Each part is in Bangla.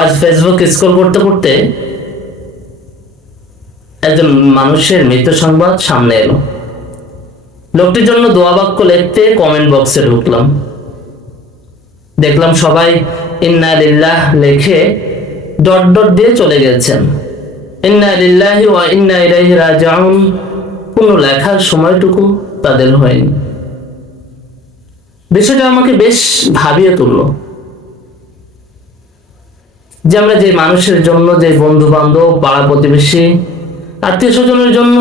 আজ ফেসবুক স্ক্রল করতে করতে একজন মানুষের মৃত্যু সংবাদ সামনে এলো। লোকটির জন্য দোয়া বাক্য লিখতে কমেন্ট বক্সে ঢুকলাম, দেখলাম সবাই ইন্না লিল্লাহ লিখে ডট ডট দিয়ে চলে গেছেন। ইন্না লিল্লাহি ওয়া ইন্না ইলাইহি রাজিউন কোনো লেখার সময়টুকু তাদের হয়নি। বিষয়টা আমাকে বেশ ভাবিয়ে তুললো যে আমরা যে মানুষের জন্য, যে বন্ধু বান্ধব, পাড়া প্রতিবেশী, আত্মীয় স্বজনের জন্য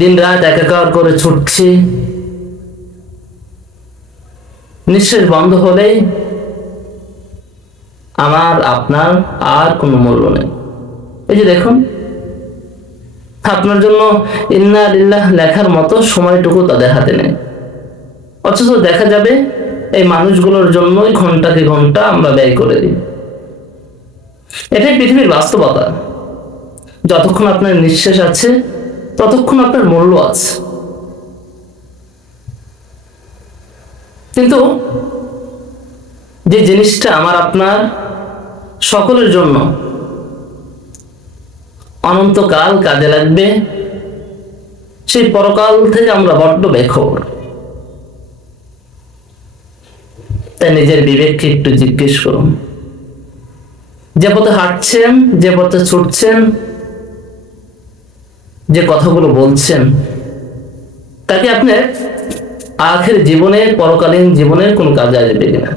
দিন রাত একাকার করে ছুটছি, নিঃশ্বাস বন্ধ হলেই আমার আপনার আর কোনো মূল্য নেই। এই যে দেখুন, আপনার জন্য ইন্না লিল্লাহ লেখার মতো সময়টুকু তাদের হাতে নেই, অথচ দেখা যাবে এই মানুষগুলোর জন্যই ঘন্টাকে ঘন্টা আমরা ব্যয় করে দিই। এটাই পৃথিবীর বাস্তবতা। যতক্ষণ আপনার নিঃশ্বাস আছে ততক্ষণ আপনার মূল্য আছে। কিন্তু যে জিনিসটা আমার আপনার সকলের জন্য অনন্তকাল কাজে লাগবে, সেই পরকাল থেকে আমরা বড্ড বেখবর। তাই নিজের বিবেককে একটু জিজ্ঞেস করুন, যে পথে হাঁটছেন, যে পথে ছুটছেন, যে কথাগুলো বলছেন, তাকে আপনার আখের জীবনে, পরকালীন জীবনের কোনো কাজে আসবে কিনা।